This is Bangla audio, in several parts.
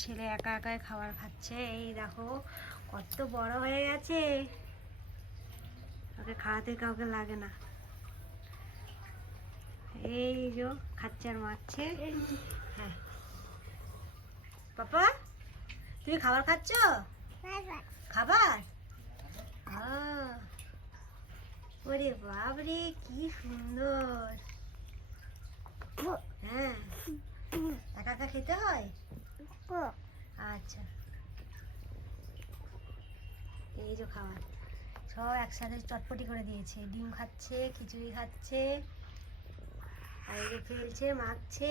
ছেলে একা একাই খাবার খাচ্ছে। এই দেখো কত বড় হয়ে গেছে, ওকে খাওয়াতে কাউকে লাগে না। এই যে খাচ্ছে আর মারছে। হ্যাঁ পাপা, তুমি খাবার খাচ্ছ? খাবার? ওরে বাবরে কি সুন্দর। হ্যাঁ, একা একা খেতে হয়? আচ্ছা, এই যে খাবার সব একসাথে চটপটি করে দিয়েছে। ডিম খাচ্ছে, খিচুড়ি খাচ্ছে, আর এই যে ফেলছে, মাখছে।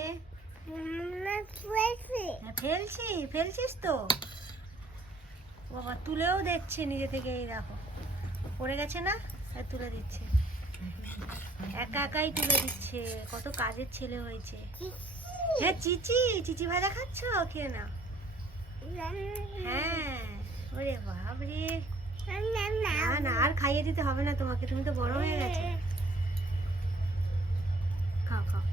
ফেলছিস তো বাবা, তুলেও দেখছে নিজে থেকে। এই দেখো পড়ে গেছে না, তুলে দিচ্ছে, একা একাই তুলে দিচ্ছে। কত কাজের ছেলে হয়েছে। হ্যাঁ চিচি, চিচি ভাজা খাচ্ছ? খেয়ে নাও। হ্যাঁ, ওরে বাবরে, না না আর খাইয়ে দিতে হবে না তোমাকে, তুমি তো বড় হয়ে গেছো। খাও খাও।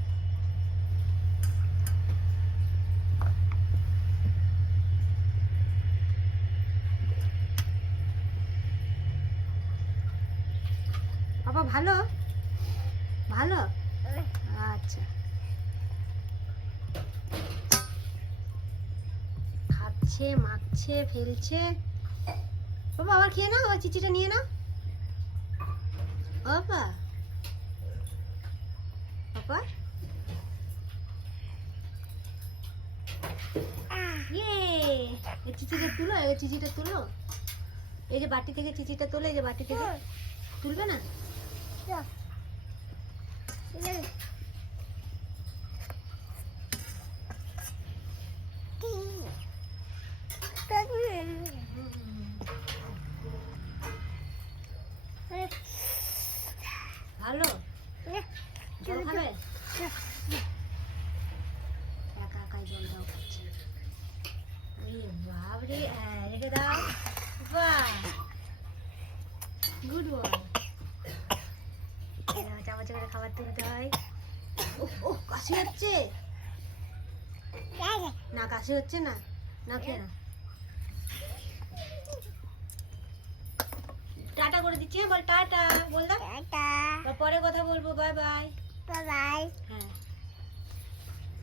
বাবা ভালো ভালো, আচ্ছা। খাচ্ছে, মাখছে, ফেলছে। বাবা আবার খেয়ে নাও, ওই চিচিটা নিয়ে নাও। বাবা বাবা, এই চিচিটা তুলো, এই চিচিটা তুলো। এই যে বাটি থেকে চিচিটা তোলে, এই যে বাটি থেকে তুলবে না? ভালো, জল খাবে? একা একাই জল দাও খাচ্ছে। বাবরে, রেখে দাও। বাহ, গুড বয়। চামচে করে খাবার তুলতে হয়। ও কাশি হচ্ছে না? কাশি হচ্ছে না, না খেয়ে না। টাটা করে দিচ্ছি, বল টাটা, বল দাও। পরে কথা বলবো, বাই বাই। হ্যাঁ।